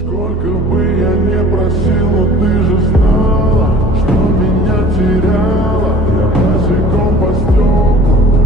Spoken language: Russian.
Сколько бы я не просил, но ты же знала, что меня теряла. Я босиком по стеклам.